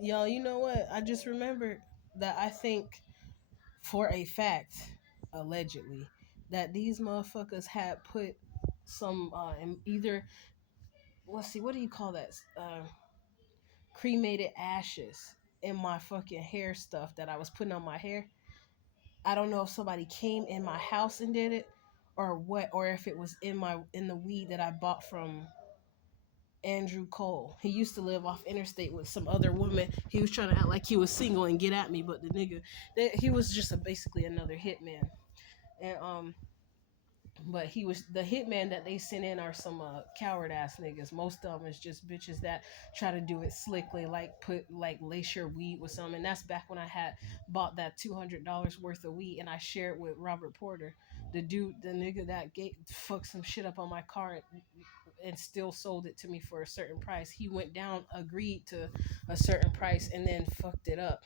Yo, you know what? I just remembered that I think for a fact, allegedly, that these motherfuckers had put some in either, let's see, what do you call that? Cremated ashes in my fucking hair stuff that I was putting on my hair. I don't know if somebody came in my house and did it or what, or if it was in the weed that I bought from Andrew Cole. He used to live off interstate with some other woman. He was trying to act like he was single and get at me, but the nigga, he was just basically another hitman. And but he was the hitman that they sent in are some coward ass niggas. Most of them is just bitches that try to do it slickly, like put like lace your weed with some. And that's back when I had bought that $200 worth of weed, and I shared with Robert Porter, the dude, the nigga that fucked some shit up on my car and still sold it to me for a certain price. He went down, agreed to a certain price, and then fucked it up.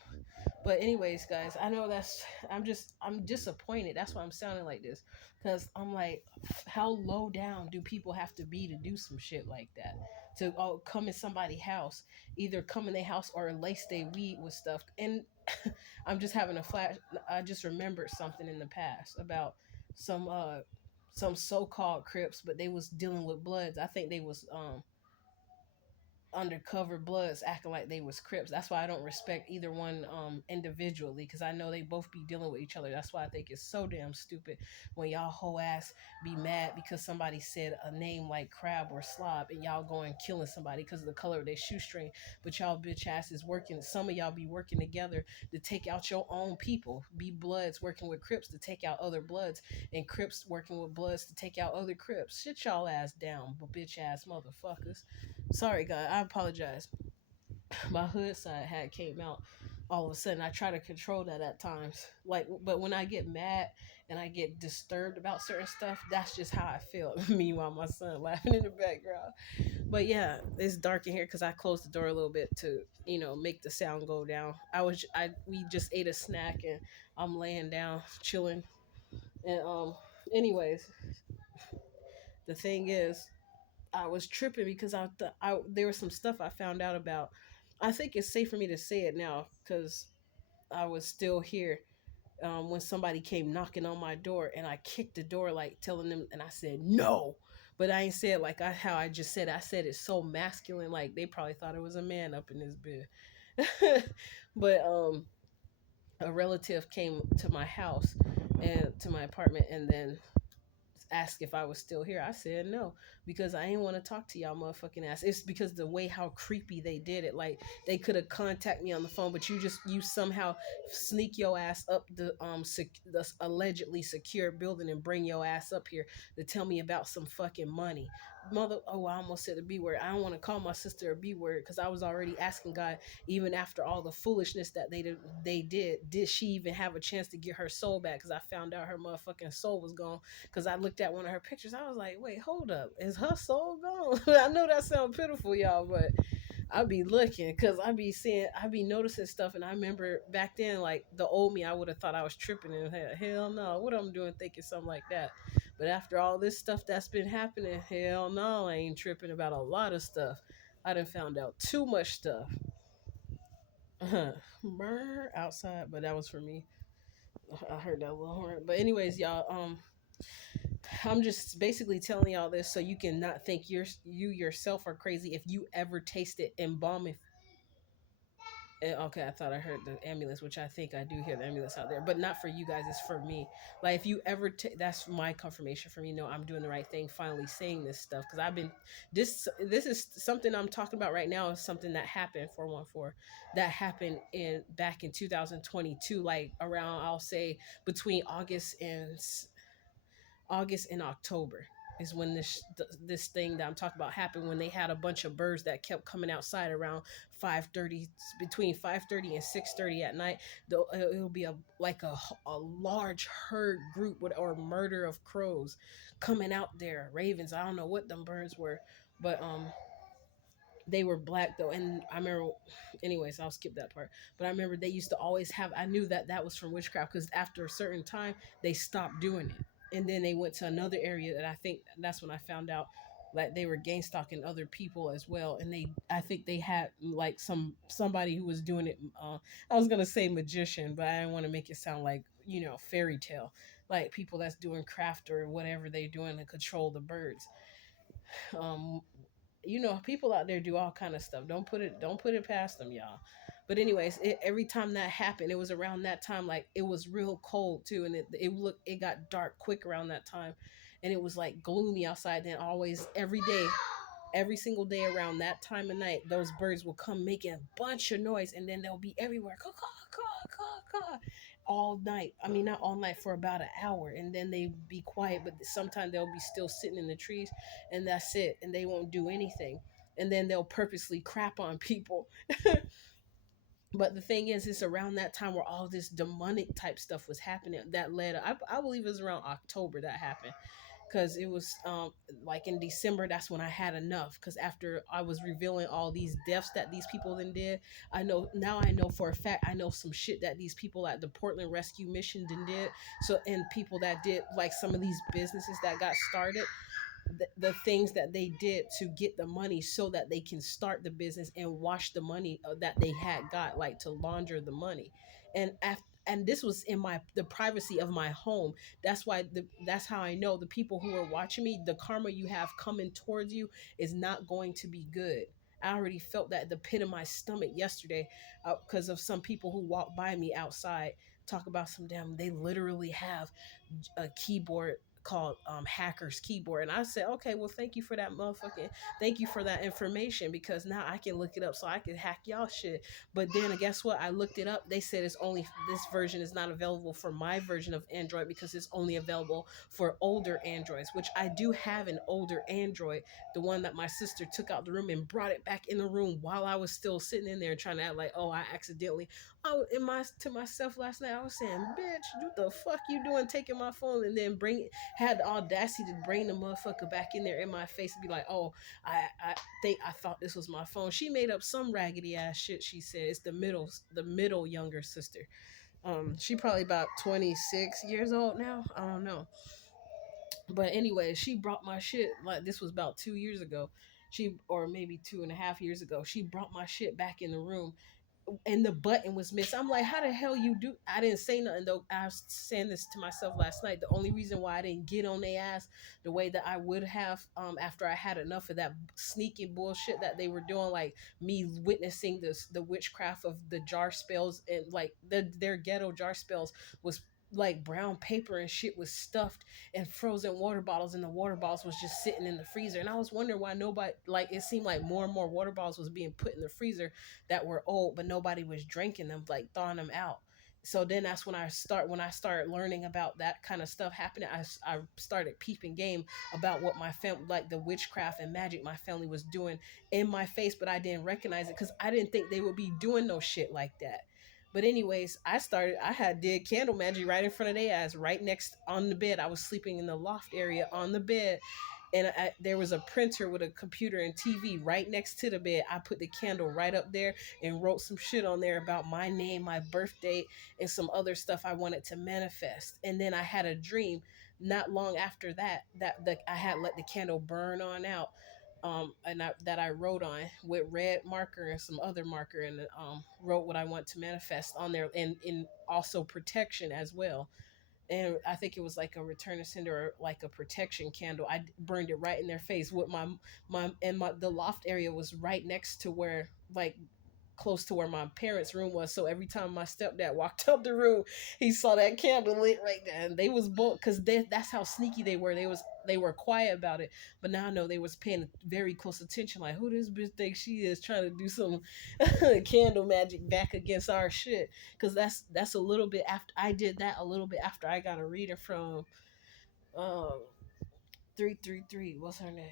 But anyways, guys, I know I'm disappointed. That's why I'm sounding like this, because I'm like, how low down do people have to be to do some shit like that? To come in somebody's house, either come in their house or lace their weed with stuff. And I'm just having a flash. I just remembered something in the past about some some so-called Crips, but they was dealing with Bloods. I think they was undercover Bloods acting like they was Crips. That's why I don't respect either one individually, because I know they both be dealing with each other. That's why I think it's so damn stupid when y'all whole ass be mad because somebody said a name like Crab or Slob, and y'all going killing somebody because of the color of their shoestring. But y'all bitch ass is working. Some of y'all be working together to take out your own people. Be Bloods working with Crips to take out other Bloods, and Crips working with Bloods to take out other Crips. Shit y'all ass down, but bitch ass motherfuckers. Sorry, God, I apologize. My hood side had came out all of a sudden. I try to control that at times. Like, but when I get mad and I get disturbed about certain stuff, that's just how I feel. Meanwhile, my son laughing in the background. But yeah, it's dark in here because I closed the door a little bit to, make the sound go down. We just ate a snack and I'm laying down, chilling. And anyways, the thing is, I was tripping because there was some stuff I found out about. I think it's safe for me to say it now because I was still here when somebody came knocking on my door, and I kicked the door like telling them, and I said no, but I ain't said like how I just said. I said it so masculine, like they probably thought it was a man up in this bed. But a relative came to my house and to my apartment, and then asked if I was still here. I said no because I didn't want to talk to y'all motherfucking ass. It's because the way how creepy they did it. Like they could have contacted me on the phone, but you somehow sneak your ass up the allegedly secure building and bring your ass up here to tell me about some fucking money. I almost said a B word. I don't want to call my sister a B word because I was already asking God, even after all the foolishness that did she even have a chance to get her soul back? Because I found out her motherfucking soul was gone because I looked at one of her pictures. I was like, wait, hold up. Is her soul gone? I know that sounds pitiful, y'all, but I be looking because I be noticing stuff. And I remember back then, like the old me, I would have thought I was tripping. And hell no, what I'm doing thinking something like that. But after all this stuff that's been happening, hell no, I ain't tripping about a lot of stuff. I done found out too much stuff. Brr, outside, but that was for me. I heard that little horn. But anyways, y'all, I'm just basically telling y'all this so you can not think you yourself are crazy if you ever tasted embalming. Okay, I thought I heard the ambulance, which I think I do hear the ambulance out there, but not for you guys. It's for me. Like if you ever, that's my confirmation for me. No, I'm doing the right thing. Finally saying this stuff because I've been this is something I'm talking about right now. Is something that happened 414 that happened in back in 2022, like around I'll say between August and October is when this thing that I'm talking about happened, when they had a bunch of birds that kept coming outside around 5:30, between 5:30 and 6:30 at night. It'll be a large herd group or murder of crows coming out there, ravens. I don't know what them birds were, but they were black though. And I remember, anyways, I'll skip that part, but I remember they used to always have, I knew that was from witchcraft because after a certain time they stopped doing it, and then they went to another area that I think that's when I found out like they were gang stalking other people as well, and they, I think they had like somebody who was doing it. I was gonna say magician, but I didn't want to make it sound like, fairy tale, like people that's doing craft or whatever they doing to control the birds. um People out there do all kind of stuff. Don't put it past them, y'all. But anyways, every time that happened, it was around that time. Like it was real cold too, and it got dark quick around that time, and it was like gloomy outside. Then always every day, every single day around that time of night, those birds will come making a bunch of noise, and then they'll be everywhere, caw, caw, caw, caw, caw, all night. I mean, not all night, for about an hour, and then they be quiet. But sometimes they'll be still sitting in the trees, and that's it, and they won't do anything. And then they'll purposely crap on people. But the thing is, it's around that time where all this demonic type stuff was happening that led. I believe it was around October that happened, because it was like in December. That's when I had enough, because after I was revealing all these deaths that these people then did, I know for a fact, I know some shit that these people at the Portland Rescue Mission then did. So, and people that did like some of these businesses that got started, the things that they did to get the money so that they can start the business and wash the money that they had got, like to launder the money. And this was in the privacy of my home. That's why that's how I know the people who are watching me, the karma you have coming towards you is not going to be good. I already felt that at the pit of my stomach yesterday, because of some people who walk by me outside, talk about some damn, they literally have a keyboard called Hacker's Keyboard. And I said, okay, well, thank you for that motherfucking, thank you for that information, because now I can look it up so I can hack y'all shit. But then guess what? I looked it up. They said it's only, this version is not available for my version of Android, because it's only available for older Androids, which I do have an older Android, the one that my sister took out the room and brought it back in the room while I was still sitting in there trying to act like, oh, I accidentally, to myself last night, I was saying, bitch, what the fuck you doing taking my phone? And then had the audacity to bring the motherfucker back in there in my face and be like, oh, I thought this was my phone. She made up some raggedy ass shit. She said it's the middle younger sister. She probably about 26 years old now. I don't know. But anyway, she brought my shit, like this was about 2 years ago. Or maybe 2.5 years ago. She brought my shit back in the room, and the button was missed. I'm like, how the hell you do? I didn't say nothing though. I was saying this to myself last night. The only reason why I didn't get on their ass the way that I would have, after I had enough of that sneaky bullshit that they were doing, like me witnessing the witchcraft of the jar spells, and like their ghetto jar spells was like brown paper and shit was stuffed and frozen water bottles, and the water bottles was just sitting in the freezer. And I was wondering why nobody, like, it seemed like more and more water bottles was being put in the freezer that were old, but nobody was drinking them, like thawing them out. So then that's when I started learning about that kind of stuff happening. I started peeping game about what my family, like the witchcraft and magic my family was doing in my face, but I didn't recognize it because I didn't think they would be doing no shit like that. But anyways, I had did candle magic right in front of their ass, right next on the bed. I was sleeping in the loft area on the bed, and there was a printer with a computer and TV right next to the bed. I put the candle right up there and wrote some shit on there about my name, my birth date, and some other stuff I wanted to manifest. And then I had a dream not long after that I had let the candle burn on out. That I wrote on with red marker and some other marker, and wrote what I want to manifest on there, and in also protection as well. And I think it was like a return to sender, or like a protection candle. I burned it right in their face with the loft area was right next to where, like, close to where my parents' room was. So every time my stepdad walked up the room, he saw that candle lit right there. And they was both, because that's how sneaky they were. They were quiet about it, but now I know they was paying very close attention. Like, who this bitch think she is, trying to do some candle magic back against our shit? Because that's a little bit after I did that. A little bit after I got a reader from um 333. What's her name?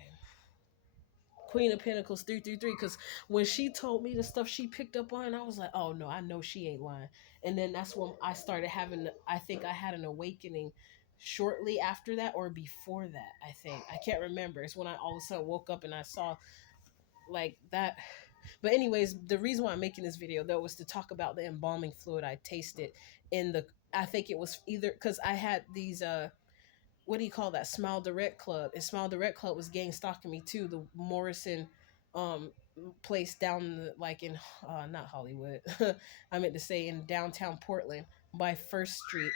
Queen of Pentacles 333, because when she told me the stuff she picked up on, I was like, oh no, I know she ain't lying. And then that's when I started having, I think I had an awakening shortly after that or before that. I think I can't remember. It's when I all of a sudden woke up and I saw like that. But anyways, the reason why I'm making this video though was to talk about the embalming fluid I tasted in the, I think it was either because I had these what do you call that, Smile Direct Club, and Smile Direct Club was gang stalking me too. The Morrison um place down like in not Hollywood. I meant to say in downtown Portland by First Street.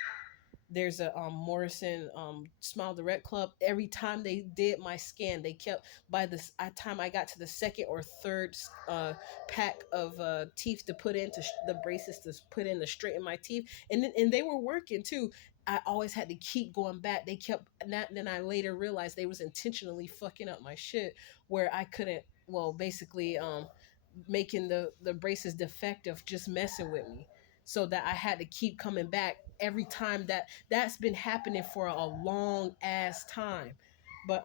There's a Morrison Smile Direct Club. Every time they did my scan, they kept by the time I got to the second or third pack of teeth to put into the braces to put in to straighten my teeth, and they were working too. I always had to keep going back. They kept that. Then I later realized they was intentionally fucking up my shit where I couldn't. Well, basically, making the braces defective, just messing with me, so that I had to keep coming back every time. That's been happening for a long ass time. But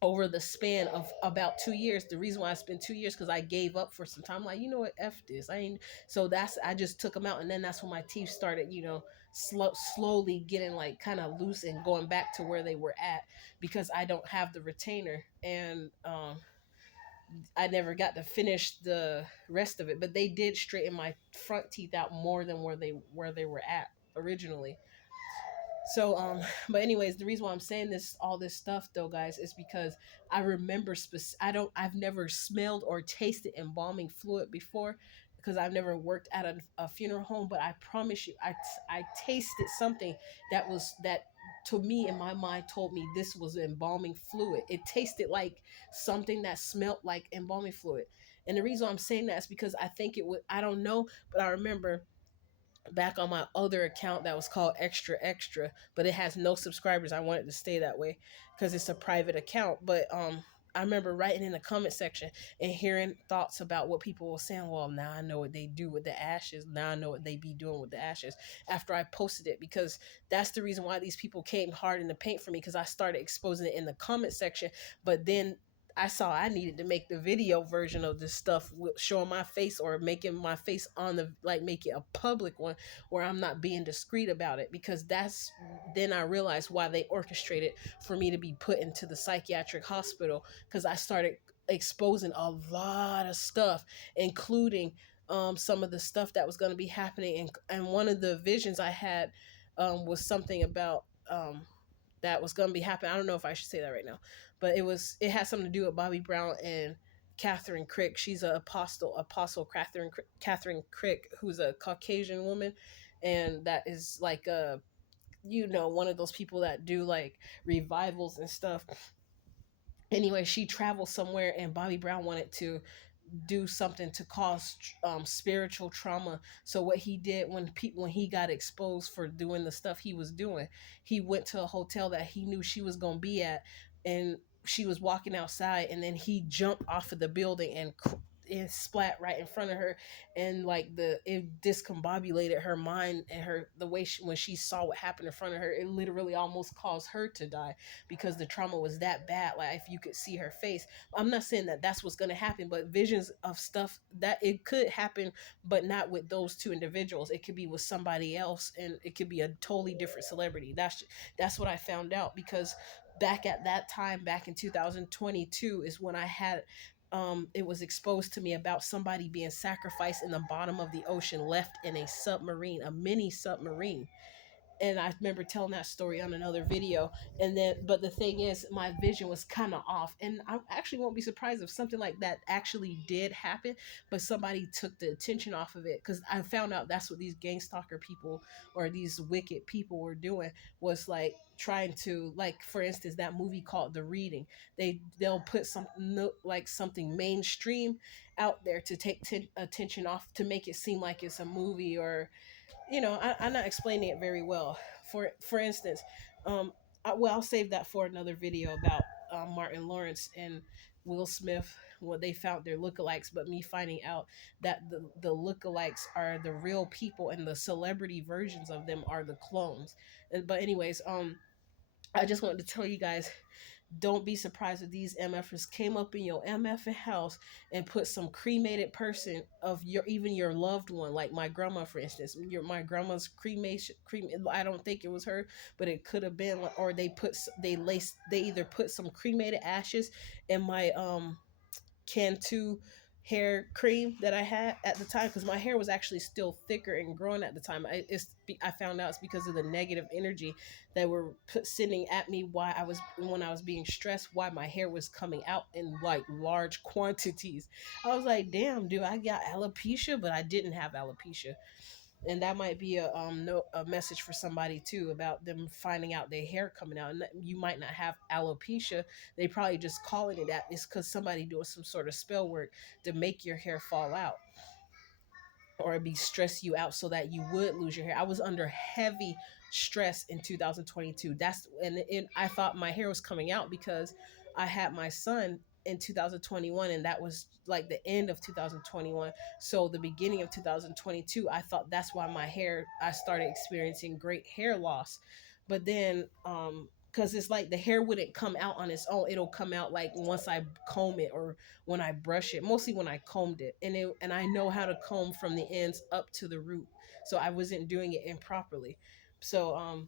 over the span of about 2 years, the reason why I spent 2 years because I gave up for some time. Like, you know what, f this. I ain't. So that's, I just took them out, and then that's when my teeth started, slowly getting like kind of loose and going back to where they were at, because I don't have the retainer. And I never got to finish the rest of it, but they did straighten my front teeth out more than where they were at originally. So but anyways, the reason why I'm saying this all this stuff though, guys, is because I remember I've never smelled or tasted embalming fluid before, because I've never worked at a funeral home, but I promise you, I tasted something that to me in my mind told me this was embalming fluid. It tasted like something that smelled like embalming fluid. And the reason I'm saying that is because I think it would, I don't know, but I remember back on my other account that was called Extra Extra, but it has no subscribers. I want it to stay that way because it's a private account. But I remember writing in the comment section and hearing thoughts about what people were saying. Well, now I know what they do with the ashes. Now I know what they be doing with the ashes after I posted it, because that's the reason why these people came hard in the paint for me, because I started exposing it in the comment section. But then I saw I needed to make the video version of this stuff showing my face, or making my face on the, like, make it a public one where I'm not being discreet about it, because that's, then I realized why they orchestrated for me to be put into the psychiatric hospital, because I started exposing a lot of stuff, including some of the stuff that was going to be happening. And one of the visions I had was something about that was going to be happening. I don't know if I should say that right now, but it had something to do with Bobby Brown and Catherine Crick. She's a apostle Catherine Crick, who's a Caucasian woman, and that is like one of those people that do like revivals and stuff. Anyway, she traveled somewhere, and Bobby Brown wanted to do something to cause spiritual trauma. So what he did when he got exposed for doing the stuff he was doing, he went to a hotel that he knew she was gonna be at, and she was walking outside, and then he jumped off of the building and it splat right in front of her, and like it discombobulated her mind, and the way when she saw what happened in front of her, it literally almost caused her to die, because the trauma was that bad. Like, if you could see her face, I'm not saying that that's what's going to happen, but visions of stuff that it could happen, but not with those two individuals. It could be with somebody else, and it could be a totally different celebrity. That's what I found out, because back at that time, back in 2022, is when I had it was exposed to me about somebody being sacrificed in the bottom of the ocean, left in a submarine, a mini submarine. And I remember telling that story on another video. And then, but the thing is, my vision was kind of off, and I actually won't be surprised if something like that actually did happen, but somebody took the attention off of it, because I found out that's what these gang stalker people, or these wicked people, were doing, was like trying to, like, for instance, that movie called The Reading. They'll put like something mainstream out there to take attention off, to make it seem like it's a movie, or I'm not explaining it very well. For instance, I'll save that for another video about Martin Lawrence and Will Smith. Well, they found their lookalikes, but me finding out that the lookalikes are the real people, and the celebrity versions of them are the clones. But anyways, I just wanted to tell you guys, don't be surprised if these MFers came up in your MF house and put some cremated person of even your loved one, like my grandma, for instance. My grandma's cremation. I don't think it was her, but it could have been. Or they either put some cremated ashes in my Cantu hair cream that I had at the time, because my hair was actually still thicker and growing at the time. I found out it's because of the negative energy that were sending at me, why I was when I was being stressed, why my hair was coming out in like large quantities. I was like, damn, dude, I got alopecia, but I didn't have alopecia. And that might be a no, a message for somebody too, about them finding out their hair coming out, and you might not have alopecia. They probably just calling it that. It's because somebody doing some sort of spell work to make your hair fall out or be stress you out so that you would lose your hair. I was under heavy stress in 2022. I thought my hair was coming out because I had my son in 2021, and that was like the end of 2021. So the beginning of 2022, I thought that's why I started experiencing great hair loss. But then because it's like the hair wouldn't come out on its own. It'll come out like once I comb it or when I brush it, mostly when I combed it. And I know how to comb from the ends up to the root. So I wasn't doing it improperly. So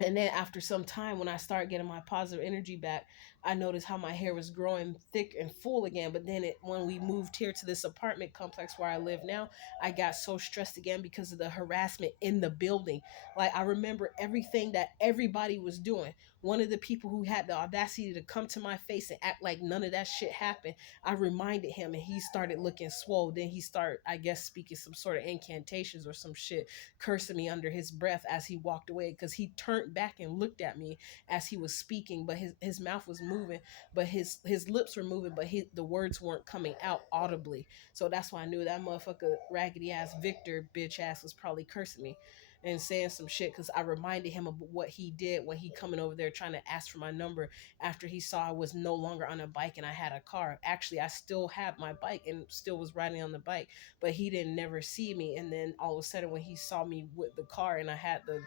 and then after some time, when I started getting my positive energy back, I noticed how my hair was growing thick and full again. But then when we moved here to this apartment complex where I live now, I got so stressed again because of the harassment in the building. Like I remember everything that everybody was doing. One of the people who had the audacity to come to my face and act like none of that shit happened, I reminded him and he started looking swole. Then he started, I guess, speaking some sort of incantations or some shit, cursing me under his breath as he walked away, because he turned back and looked at me as he was speaking, but his mouth was moving, but his lips were moving, but the words weren't coming out audibly. So that's why I knew that motherfucker raggedy ass Victor bitch ass was probably cursing me and saying some shit, because I reminded him of what he did when he coming over there trying to ask for my number after he saw I was no longer on a bike and I had a car. Actually, I still had my bike and still was riding on the bike, but he didn't never see me. And then all of a sudden, when he saw me with the car and I had the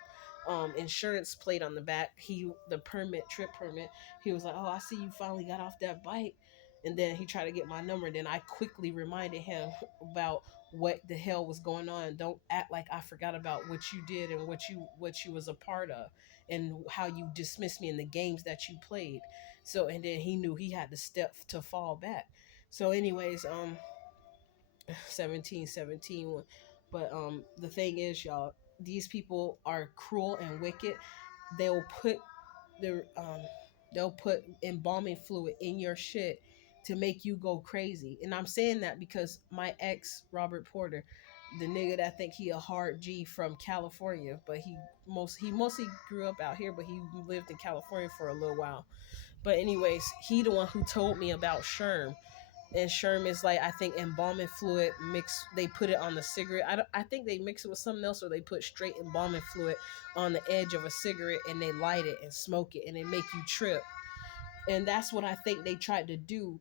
insurance plate on the back, the trip permit, he was like, "Oh, I see you finally got off that bike." And then he tried to get my number. And then I quickly reminded him about what the hell was going on. Don't act like I forgot about what you did and what you was a part of, and how you dismissed me in the games that you played. So and then he knew he had to step to fall back. So anyways, 1717. But the thing is, y'all, these people are cruel and wicked. They'll put their they'll put embalming fluid in your shit to make you go crazy. And I'm saying that because my ex, Robert Porter, the nigga that think he a hard G from California, but he mostly grew up out here, but he lived in California for a little while. But anyways, he the one who told me about Sherm. And Sherm is like, I think embalming fluid mix. They put it on the cigarette. I think they mix it with something else, or they put straight embalming fluid on the edge of a cigarette and they light it and smoke it and they make you trip. And that's what I think they tried to do,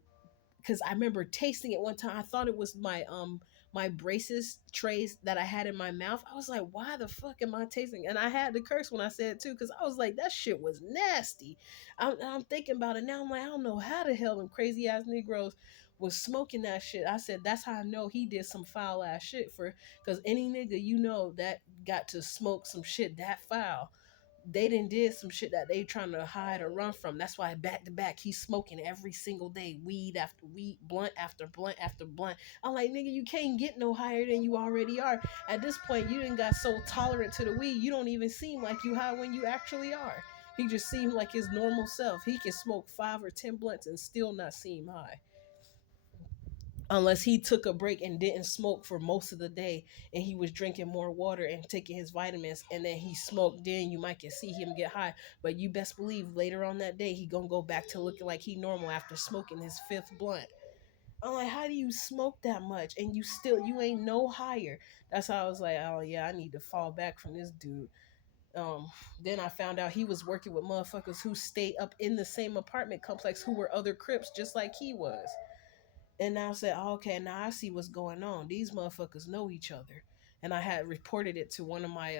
because I remember tasting it one time. I thought it was my braces trays that I had in my mouth. I was like, why the fuck am I tasting? And I had to curse when I said it too, because I was like, that shit was nasty. I'm thinking about it now. I'm like, I don't know how the hell them crazy ass Negroes was smoking that shit. I said, that's how I know he did some foul ass shit, for because any nigga that got to smoke some shit that foul, they done did some shit that they trying to hide or run from. That's why back to back he's smoking every single day, weed after weed, blunt after blunt after blunt. I'm like, nigga, you can't get no higher than you already are. At this point, you done got so tolerant to the weed, you don't even seem like you high when you actually are. He just seemed like his normal self. He can smoke 5 or 10 blunts and still not seem high, unless he took a break and didn't smoke for most of the day, and he was drinking more water and taking his vitamins, and then he smoked, then you might can see him get high. But you best believe later on that day he gonna go back to looking like he normal after smoking his fifth blunt. I'm like, how do you smoke that much and you ain't no higher? That's how I was like, oh yeah, I need to fall back from this dude. um then I found out he was working with motherfuckers who stayed up in the same apartment complex, who were other Crips just like he was. And now I said, oh, okay, now I see what's going on. These motherfuckers know each other. And I had reported it to one of my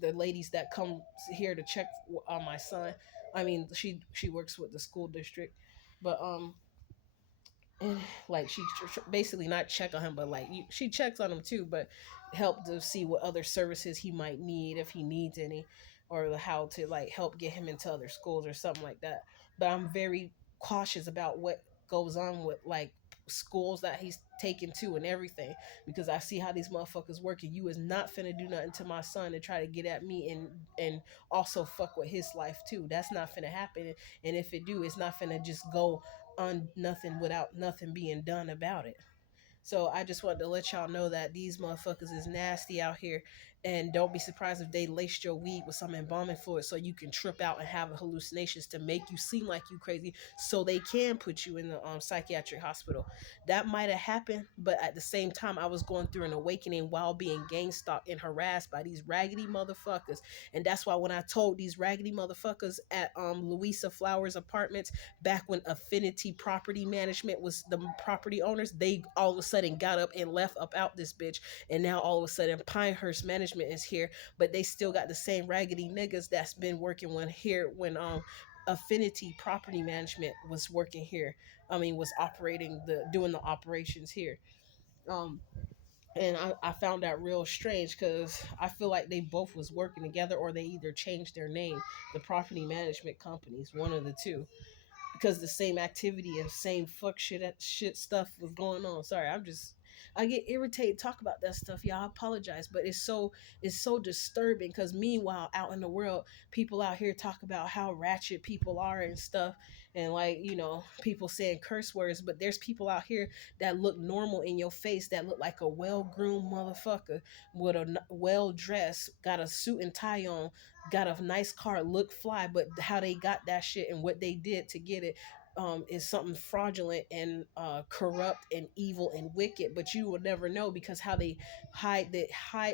the ladies that come here to check on my son. I mean, she works with the school district, but and like she basically not check on him, but like she checks on him too, but help to see what other services he might need, if he needs any, or how to like help get him into other schools or something like that. But I'm very cautious about what goes on with like schools that he's taken to and everything, because I see how these motherfuckers working. You is not finna do nothing to my son and try to get at me and also fuck with his life too. That's not finna happen. And if it do, it's not finna just go on nothing without nothing being done about it. So I just wanted to let y'all know that these motherfuckers is nasty out here, and don't be surprised if they laced your weed with some embalming fluid so you can trip out and have hallucinations to make you seem like you crazy, so they can put you in the psychiatric hospital. That might have happened, but at the same time, I was going through an awakening while being gang stalked and harassed by these raggedy motherfuckers, and that's why when I told these raggedy motherfuckers at Louisa Flowers Apartments back when Affinity Property Management was the property owners, they all of a sudden got up and left up out this bitch. And now all of a sudden Pinehurst Management is here, but they still got the same raggedy niggas that's been working when Affinity Property Management was working here. I mean, was operating the doing the operations here. Um, and I found that real strange because I feel like they both was working together, or they either changed their name, the property management companies, one of the two, because the same activity and same fuck shit stuff was going on. Sorry, I get irritated talk about that stuff, y'all. I apologize, but it's so disturbing because meanwhile out in the world, people out here talk about how ratchet people are and stuff, and like, people saying curse words, but there's people out here that look normal in your face, that look like a well-groomed motherfucker with a well dressed, got a suit and tie on, got a nice car, look fly, but how they got that shit and what they did to get it is something fraudulent and corrupt and evil and wicked. But you will never know because how they hide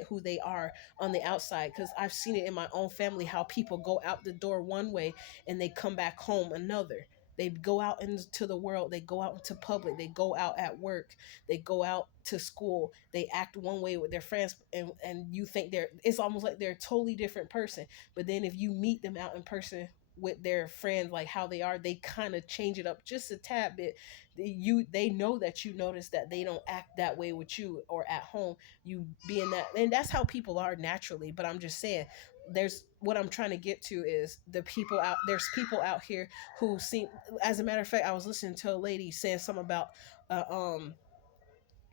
who they are on the outside. Because I've seen it in my own family how people go out the door one way and they come back home another. They go out into the world, they go out into public, they go out at work, they go out to school, they act one way with their friends, and you think it's almost like they're a totally different person. But then if you meet them out in person with their friends, like how they are, they kind of change it up just a tad bit. They know that you notice that they don't act that way with you or at home, you being that, and that's how people are naturally. But I'm just saying, there's what I'm trying to get to is there's people out here who seem, as a matter of fact, I was listening to a lady saying something about uh, um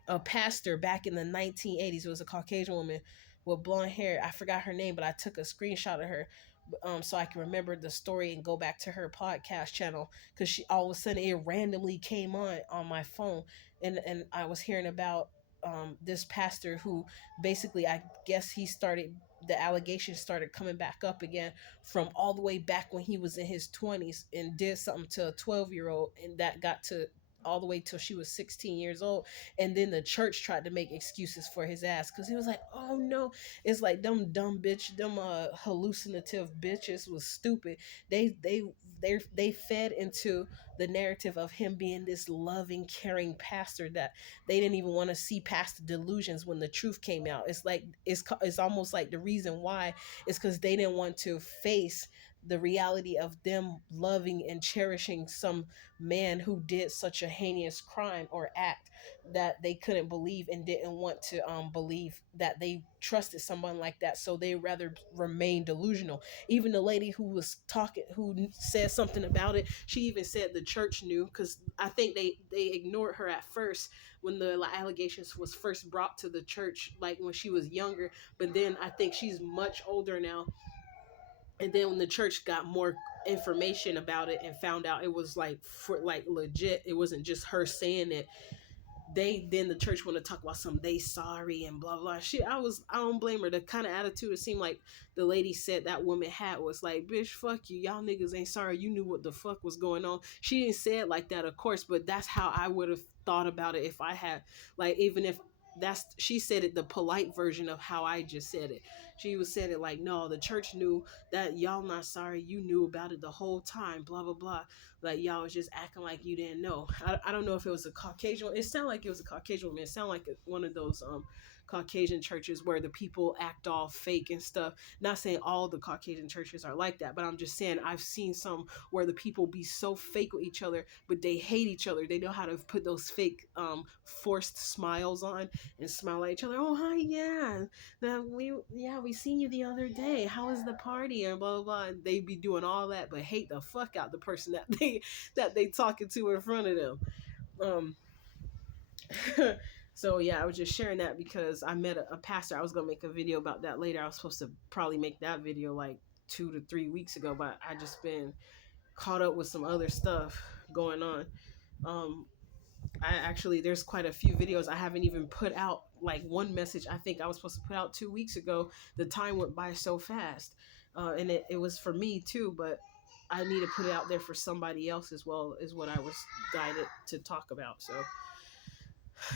a pastor back in the 1980s. It was a Caucasian woman with blonde hair. I forgot her name, but I took a screenshot of her so I can remember the story and go back to her podcast channel, because she all of a sudden it randomly came on my phone, and I was hearing about this pastor who basically, I guess he started, the allegations started coming back up again from all the way back when he was in his 20s and did something to a 12-year old, and that got to all the way till she was 16 years old. And then the church tried to make excuses for his ass because he was like, oh no, it's like them dumb bitch, them hallucinative bitches was stupid. They fed into the narrative of him being this loving, caring pastor that they didn't even want to see past the delusions when the truth came out. It's like it's almost like the reason why is because they didn't want to face the reality of them loving and cherishing some man who did such a heinous crime or act that they couldn't believe and didn't want to believe that they trusted someone like that, so they rather remain delusional. Even the lady who was talking, who said something about it, she even said the church knew, because I think they ignored her at first when the allegations was first brought to the church, like when she was younger. But then I think she's much older now, and then when the church got more information about it and found out it was like for like legit, it wasn't just her saying it, then the church want to talk about some they sorry and blah blah shit. I don't blame her. The kind of attitude it seemed like the lady said that woman had was like, bitch, fuck you, y'all niggas ain't sorry, you knew what the fuck was going on. She didn't say it like that, of course, but that's how I would have thought about it if I had, like, even if that's, she said it the polite version of how I just said it. She was saying it like, no, the church knew that y'all not sorry, you knew about it the whole time, blah blah blah, like y'all was just acting like you didn't know. I don't know if it was a Caucasian, it sounded like it was a Caucasian woman, it sounded like one of those Caucasian churches where the people act all fake and stuff. Not saying all the Caucasian churches are like that, but I'm just saying I've seen some where the people be so fake with each other, but they hate each other. They know how to put those fake forced smiles on and smile at each other. Oh hi, yeah, we seen you the other day. How was the party? And blah blah blah. And they be doing all that, but hate the fuck out the person that they talking to in front of them. Um, So yeah, I was just sharing that because I met a pastor. I was gonna make a video about that later. I was supposed to probably make that video like 2 to 3 weeks ago, but I just been caught up with some other stuff going on. Um, I actually there's quite a few videos I haven't even put out. Like one message I think I was supposed to put out 2 weeks ago. The time went by so fast, and it was for me too. But I need to put it out there for somebody else as well. Is what I was guided to talk about. So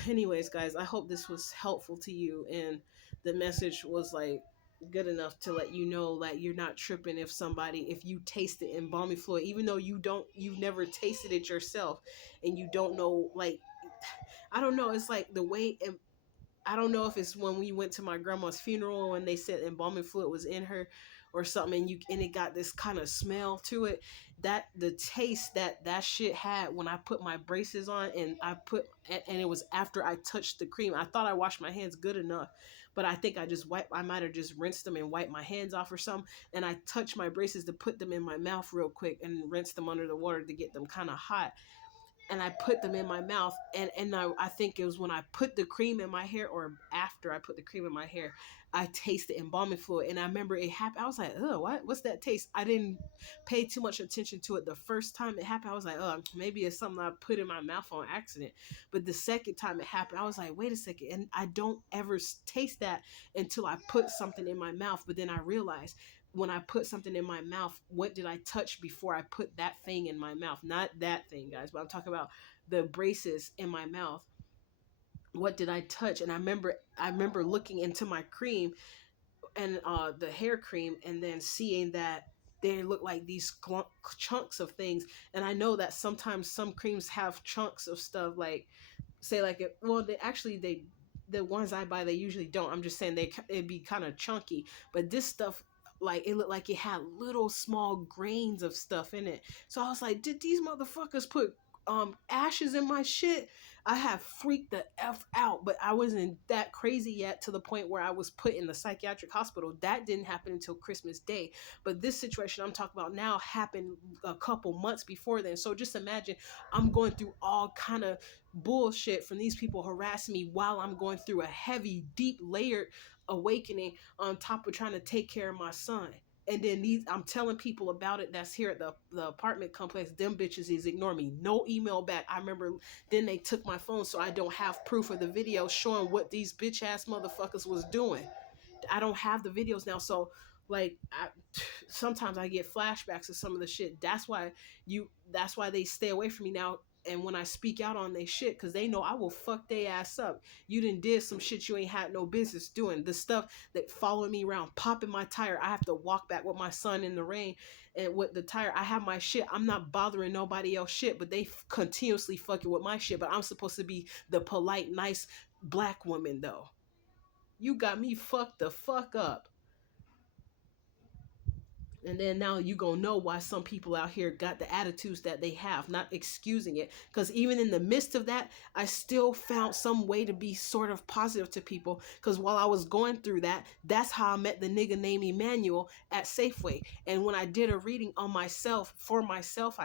anyways, guys, I hope this was helpful to you and the message was like good enough to let you know that you're not tripping if you taste the embalming fluid, even though you've never tasted it yourself and you don't know, like, I don't know, it's like the way I don't know if it's when we went to my grandma's funeral and they said embalming fluid was in her or something, and it got this kind of smell to it. That the taste that shit had when I put my braces on and and it was after I touched the cream. I thought I washed my hands good enough, but I think I might have just rinsed them and wiped my hands off or something. And I touched my braces to put them in my mouth real quick and rinsed them under the water to get them kind of hot, and I put them in my mouth, and I think it was when I put the cream in my hair or after I put the cream in my hair, I tasted embalming fluid, and I remember it happened. I was like, oh, what's that taste? I didn't pay too much attention to it the first time it happened. I was like, oh, maybe it's something I put in my mouth on accident. But the second time it happened, I was like, wait a second, and I don't ever taste that until I put something in my mouth. But then I realized, when I put something in my mouth, what did I touch before I put that thing in my mouth? Not that thing, guys, but I'm talking about the braces in my mouth. What did I touch? And I remember looking into my cream and the hair cream, and then seeing that they look like these chunks of things. And I know that sometimes some creams have chunks of stuff, like, say, like it, well, they actually, they the ones I buy, they usually don't. I'm just saying it'd be kind of chunky, but this stuff, like, it looked like it had little small grains of stuff in it. So I was like, did these motherfuckers put ashes in my shit? I have freaked the f out, but I wasn't that crazy yet to the point where I was put in the psychiatric hospital. That didn't happen until Christmas Day. But this situation I'm talking about now happened a couple months before then. So just imagine, I'm going through all kind of bullshit from these people harassing me while I'm going through a heavy, deep layered awakening on top of trying to take care of my son. And then I'm telling people about it that's here at the apartment complex. Them bitches is ignoring me. No email back. I remember then they took my phone, so I don't have proof of the video showing what these bitch ass motherfuckers was doing. I don't have the videos now. So, like, sometimes I get flashbacks of some of the shit. That's why they stay away from me now. And when I speak out on they shit, because they know I will fuck they ass up. You done did some shit you ain't had no business doing. The stuff that following me around, popping my tire. I have to walk back with my son in the rain, and with the tire, I have my shit. I'm not bothering nobody else shit, but they continuously fucking with my shit. But I'm supposed to be the polite, nice black woman, though. You got me fucked the fuck up. And then now you gonna know why some people out here got the attitudes that they have, not excusing it. Because even in the midst of that, I still found some way to be sort of positive to people. Because while I was going through that, that's how I met the nigga named Emmanuel at Safeway. And when I did a reading on myself, for myself,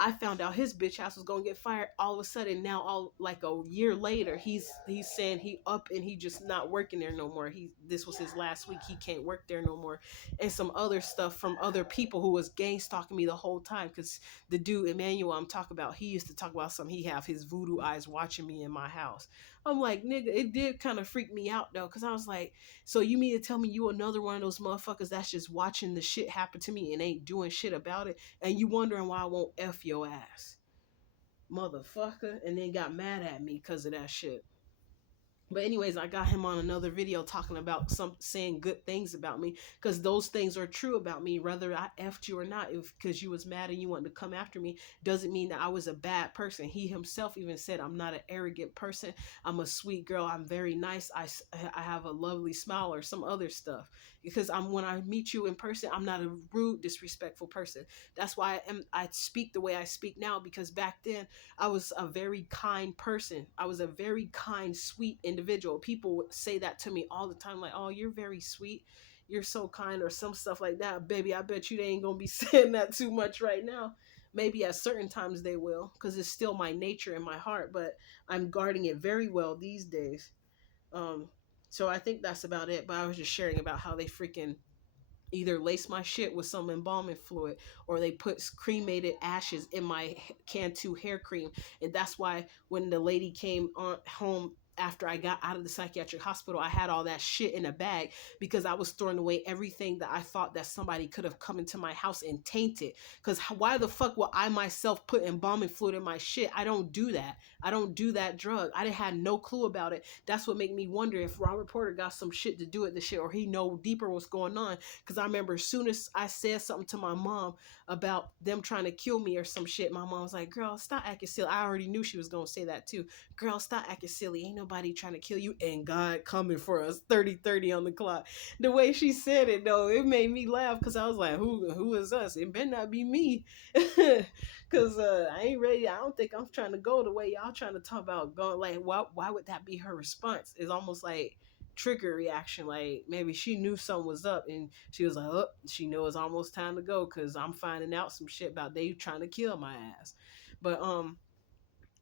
I found out his bitch ass was gonna get fired. All of a sudden, now, all like a year later, he's saying he up and he just not working there no more. This was his last week. He can't work there no more, and some other stuff from other people who was gang stalking me the whole time. Because the dude Emmanuel I'm talking about, he used to talk about something. He have his voodoo eyes watching me in my house. I'm like, nigga, it did kind of freak me out though, because I was like, so you mean to tell me you another one of those motherfuckers that's just watching the shit happen to me and ain't doing shit about it, and you wondering why I won't F your ass, motherfucker, and then got mad at me because of that shit. But anyways, I got him on another video talking about saying good things about me, because those things are true about me, whether I effed you or not. If because you was mad and you wanted to come after me, doesn't mean that I was a bad person. He himself even said I'm not an arrogant person. I'm a sweet girl. I'm very nice. I have a lovely smile or some other stuff. Because when I meet you in person, I'm not a rude, disrespectful person. That's why I speak the way I speak now, because back then I was a very kind person. I was a very kind, sweet individual. People would say that to me all the time, like, oh, you're very sweet. You're so kind, or some stuff like that. Baby, I bet you they ain't going to be saying that too much right now. Maybe at certain times they will, because it's still my nature and my heart, but I'm guarding it very well these days. Um, so I think that's about it. But I was just sharing about how they freaking either lace my shit with some embalming fluid, or they put cremated ashes in my Cantu hair cream. And that's why when the lady came on home after I got out of the psychiatric hospital, I had all that shit in a bag, because I was throwing away everything that I thought that somebody could have come into my house and tainted. Because why the fuck will I myself put embalming fluid in my shit? I don't do that. I don't do that drug. I didn't had no clue about it. That's what made me wonder if Robert Porter got some shit to do with the shit, or he know deeper what's going on. Because I remember as soon as I said something to my mom about them trying to kill me or some shit, my mom was like, girl, stop acting silly. I already knew she was going to say that too. Girl, stop acting silly. Ain't nobody trying to kill you. And God coming for us, 30:30 on the clock. The way she said it, though, it made me laugh, because I was like, who is us? It better not be me. Because I ain't ready. I don't think I'm trying to go the way y'all trying to talk about going. Like, why would that be her response? It's almost like trigger reaction, like maybe she knew something was up and she was like, oh, she know it's almost time to go, because I'm finding out some shit about they trying to kill my ass. But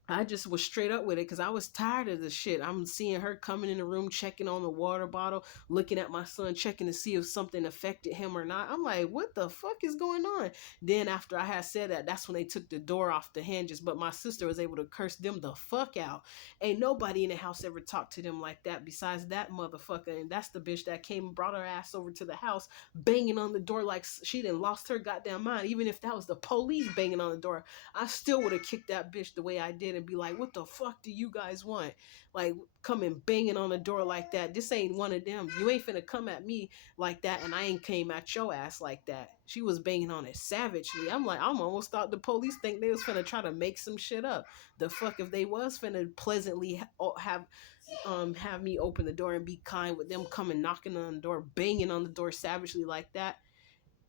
I just was straight up with it, because I was tired of the shit. I'm seeing her coming in the room, checking on the water bottle, looking at my son, checking to see if something affected him or not. I'm like, what the fuck is going on? Then after I had said that, that's when they took the door off the hinges. But my sister was able to curse them the fuck out. Ain't nobody in the house ever talked to them like that besides that motherfucker. And that's the bitch that came and brought her ass over to the house, banging on the door like she done lost her goddamn mind. Even if that was the police banging on the door, I still would have kicked that bitch the way I did and be like, what the fuck do you guys want? Like, coming banging on the door like that. This ain't one of them. You ain't finna come at me like that, and I ain't came at your ass like that. She was banging on it savagely. I'm like, I'm almost thought the police think they was finna try to make some shit up. The fuck if they was finna pleasantly have me open the door and be kind with them coming knocking on the door, banging on the door savagely like that,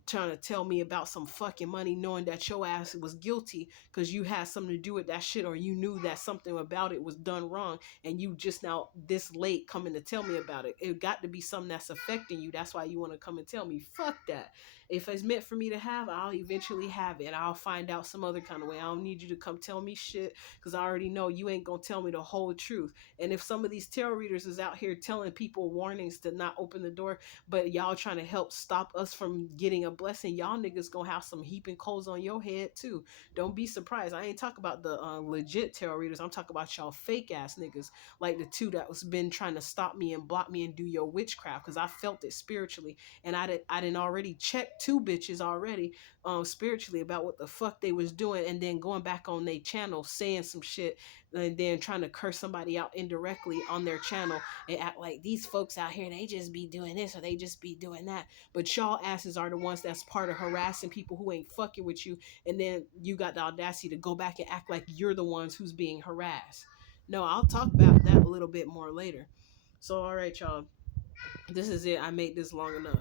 trying to tell me about some fucking money, knowing that your ass was guilty because you had something to do with that shit, or you knew that something about it was done wrong, and you just now this late coming to tell me about it. It got to be something that's affecting you. That's why you want to come and tell me. Fuck that. If it's meant for me to have, I'll eventually have it. I'll find out some other kind of way. I don't need you to come tell me shit, because I already know you ain't gonna tell me the whole truth. And if some of these tarot readers is out here telling people warnings to not open the door, but y'all trying to help stop us from getting a blessing, y'all niggas gonna have some heaping coals on your head too. Don't be surprised. I ain't talking about the legit tarot readers. I'm talking about y'all fake ass niggas, like the two that was been trying to stop me and block me and do your witchcraft, because I felt it spiritually. And I didn't already check two bitches already spiritually about what the fuck they was doing, and then going back on their channel saying some shit, and then trying to curse somebody out indirectly on their channel and act like these folks out here, they just be doing this or they just be doing that. But y'all asses are the ones that's part of harassing people who ain't fucking with you, and then you got the audacity to go back and act like you're the ones who's being harassed. No, I'll talk about that a little bit more later. So all right, y'all, this is it. I made this long enough.